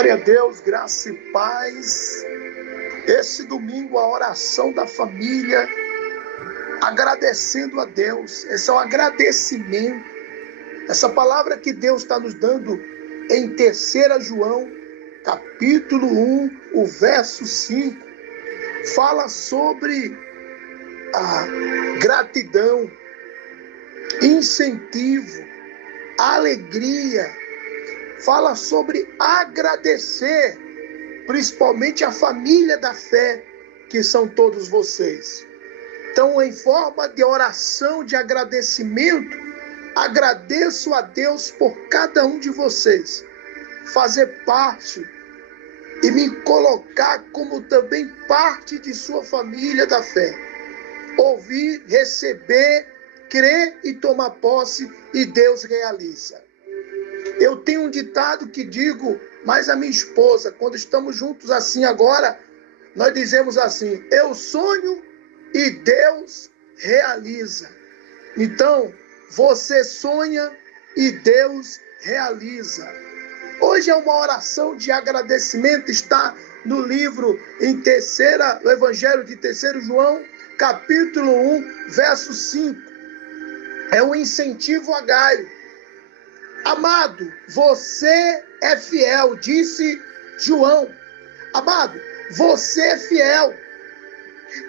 Glória a Deus, graça e paz. Esse domingo a oração da família, agradecendo a Deus. Esse é um agradecimento. Essa palavra que Deus está nos dando em 3 João, capítulo 1, o verso 5, fala sobre a gratidão, incentivo, alegria. Fala sobre agradecer, principalmente a família da fé, que são todos vocês. Então, em forma de oração, de agradecimento, agradeço a Deus por cada um de vocês, fazer parte e me colocar como também parte de sua família da fé. Ouvir, receber, crer e tomar posse, e Deus realiza. Eu tenho um ditado que digo, mas a minha esposa, quando estamos juntos assim agora, nós dizemos assim: eu sonho e Deus realiza. Então, você sonha e Deus realiza. Hoje é uma oração de agradecimento, está no livro no Evangelho de 3 João, capítulo 1, verso 5. É um incentivo a Gaio. Amado, você é fiel, disse João. Amado, você é fiel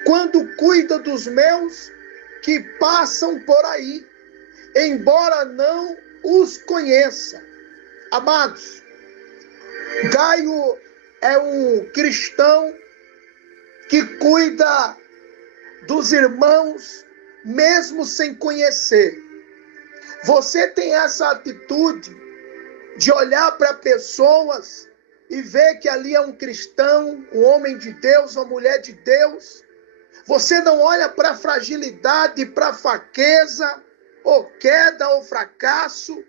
quando cuida dos meus que passam por aí, embora não os conheça. Amados, Gaio é um cristão que cuida dos irmãos mesmo sem conhecer. Você tem essa atitude de olhar para pessoas e ver que ali é um cristão, um homem de Deus, uma mulher de Deus. Você não olha para a fragilidade, para a fraqueza, ou queda, ou fracasso.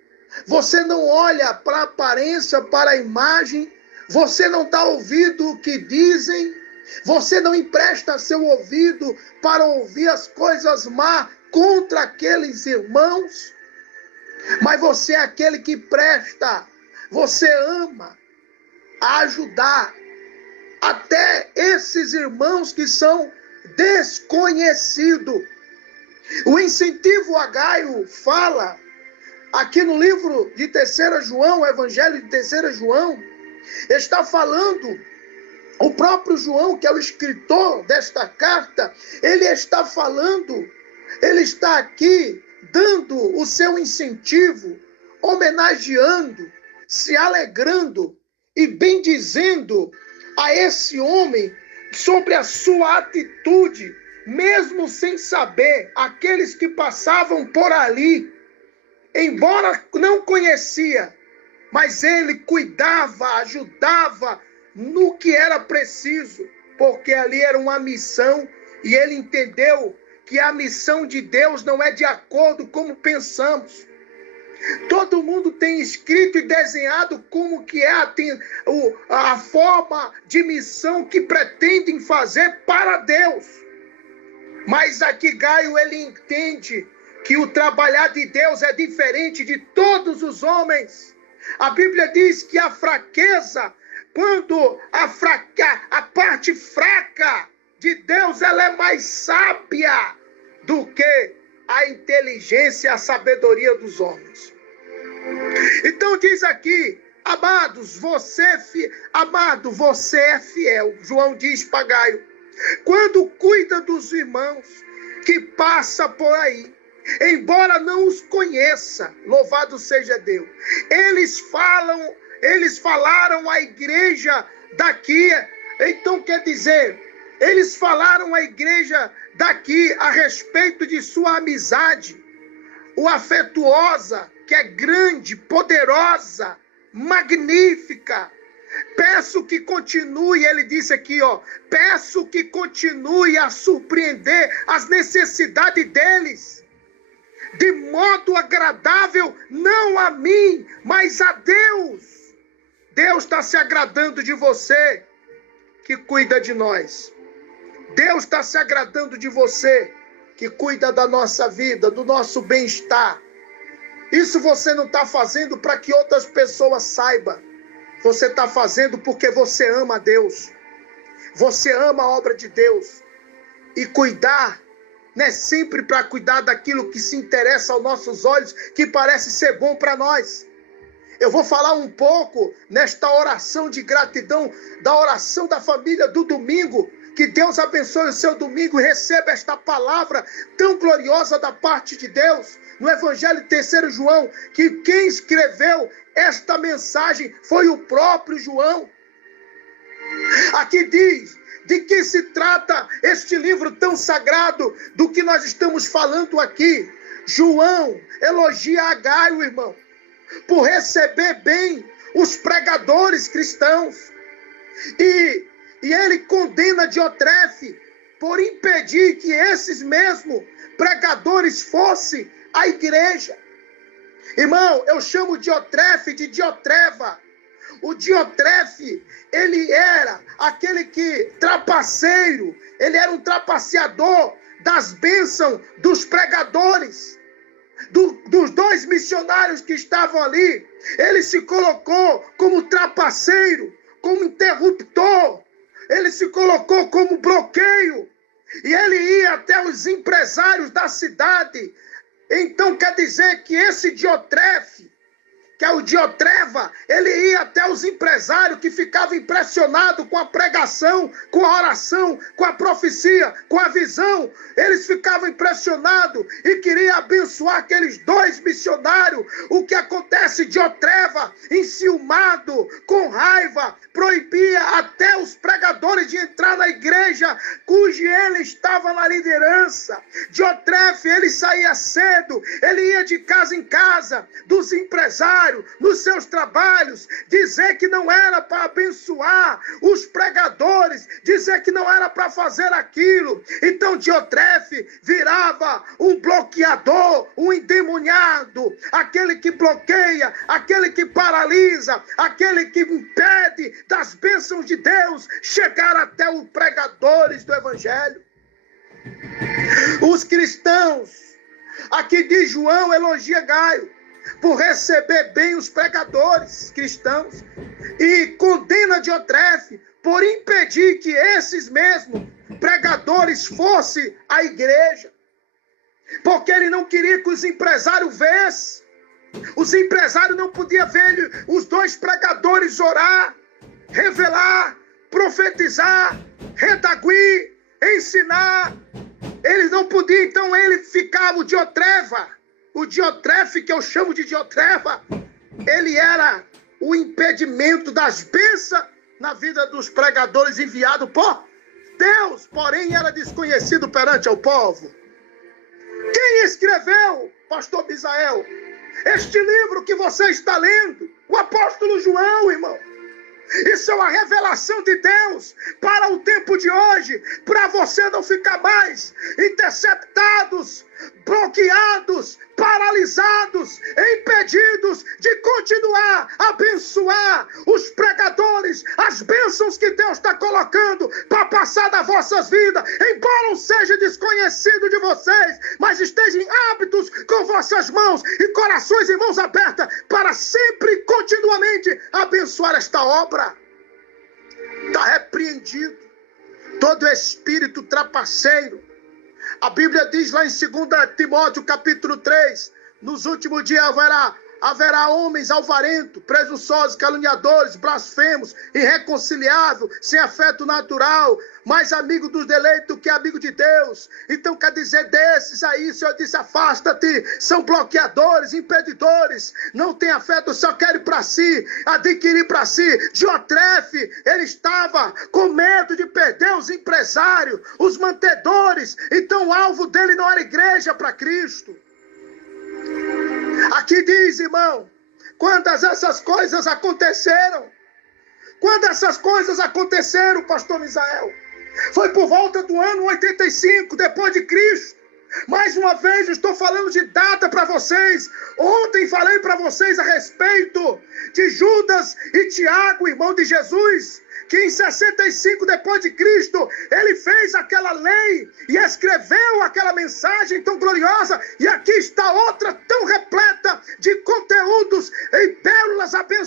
Você não olha para a aparência, para a imagem. Você não dá ouvido o que dizem. Você não empresta seu ouvido para ouvir as coisas más contra aqueles irmãos. Mas você é aquele que presta, você ama ajudar até esses irmãos que são desconhecidos. O incentivo a Gaio fala, aqui no livro de 3 João, o Evangelho de 3 João, está falando, o próprio João, que é o escritor desta carta, ele está falando, ele está aqui dando o seu incentivo, homenageando, se alegrando e bendizendo a esse homem sobre a sua atitude, mesmo sem saber, aqueles que passavam por ali, embora não conhecia, mas ele cuidava, ajudava no que era preciso, porque ali era uma missão e ele entendeu que a missão de Deus não é de acordo com como pensamos. Todo mundo tem escrito e desenhado como que é a forma de missão que pretendem fazer para Deus. Mas aqui Gaio, ele entende que o trabalhar de Deus é diferente de todos os homens. A Bíblia diz que a fraqueza, quando a parte fraca de Deus, ela é mais sábia do que a inteligência e a sabedoria dos homens. Então diz aqui, amados, você é fiel. João diz para Gaio, quando cuida dos irmãos que passa por aí, embora não os conheça, louvado seja Deus. Eles falaram à igreja daqui, então quer dizer, eles falaram à igreja daqui a respeito de sua amizade, o afetuosa, que é grande, poderosa, magnífica. Peço que continue, ele disse aqui, peço que continue a surpreender as necessidades deles, de modo agradável, não a mim, mas a Deus. Deus está se agradando de você, que cuida de nós. Deus está se agradando de você, que cuida da nossa vida, do nosso bem-estar. Isso você não está fazendo para que outras pessoas saibam. você está fazendo porque você ama a Deus. Você ama a obra de Deus. E cuidar não é sempre para cuidar daquilo que se interessa aos nossos olhos, que parece ser bom para nós. Eu vou falar um pouco nesta oração de gratidão, da oração da família do domingo. Que Deus abençoe o seu domingo e receba esta palavra tão gloriosa da parte de Deus. No Evangelho de 3 João, que quem escreveu esta mensagem foi o próprio João. Aqui diz de que se trata este livro tão sagrado do que nós estamos falando aqui. João elogia a Gaio, irmão, por receber bem os pregadores cristãos. E ele condena Diotrefe por impedir que esses mesmos pregadores fossem à igreja. Irmão, eu chamo Diotrefe de Diotreva. O Diotrefe, ele era aquele que trapaceiro, ele era um trapaceador das bênçãos dos pregadores. Dos 2 missionários que estavam ali, ele se colocou como trapaceiro, como interruptor, ele se colocou como bloqueio, e ele ia até os empresários da cidade. Então quer dizer que esse Diotrefe, que é o Diotreva, ele ia até os empresários que ficavam impressionados com a pregação, com a oração, com a profecia, com a visão. Eles ficavam impressionados e queriam abençoar aqueles 2 missionários. O que acontece? Diotreva, enciumado, com raiva, proibia até os pregadores de entrar na igreja, cujo ele estava na liderança. Diotrefe, ele saía cedo, ele ia de casa em casa, dos empresários, nos seus trabalhos, dizer que não era para abençoar os pregadores, dizer que não era para fazer aquilo. Então Diotrefe virava um bloqueador, um endemoniado, aquele que bloqueia, aquele que paralisa, aquele que impede das bênçãos de Deus chegar até os pregadores do Evangelho. Os cristãos, aqui diz João, elogia Gaio por receber bem os pregadores cristãos, e condena Diotrefe por impedir que esses mesmos pregadores fossem à igreja, porque ele não queria que os empresários vissem. Os empresários não podiam ver os 2 pregadores orar, revelar, profetizar, redaguir, ensinar. Eles não podiam, então ele ficava, o Diotrefe, que eu chamo de Diotreva, ele era o impedimento das bênçãos na vida dos pregadores enviados por Deus, porém era desconhecido perante o povo. Quem escreveu, pastor Misael, este livro que você está lendo? O apóstolo João, irmão. Isso é uma revelação de Deus para o tempo de hoje, para você não ficar mais interceptados, bloqueados, paralisados, impedidos de continuar a abençoar os pregadores, as bênçãos que Deus está colocando para passar das vossas vidas, embora não seja desconhecido de vocês, mas estejam hábitos com vossas mãos e corações e mãos abertas para sempre, continuamente abençoar esta obra. Está repreendido todo espírito trapaceiro. A Bíblia diz lá em 2 Timóteo capítulo 3, nos últimos dias haverá homens alvarentos, presunçosos, caluniadores, blasfemos, irreconciliáveis, sem afeto natural, mais amigo dos deleitos do que amigo de Deus. Então quer dizer, desses aí, o Senhor disse, afasta-te, são bloqueadores, impedidores, não tem afeto, só querem para si, adquirir para si. Diotrefe, ele estava com medo de perder os empresários, os mantedores, então o alvo dele não era igreja para Cristo. Aqui diz, irmão, quantas essas coisas aconteceram? Quando essas coisas aconteceram, pastor Misael? Foi por volta do ano 85, depois de Cristo. Mais uma vez, eu estou falando de data para vocês. Ontem falei para vocês a respeito de Judas e Tiago, irmão de Jesus, que em 65 depois de Cristo, ele fez aquela lei e escreveu aquela mensagem tão gloriosa. E aqui está outra tão repleta de conteúdos e pérolas abençoadas.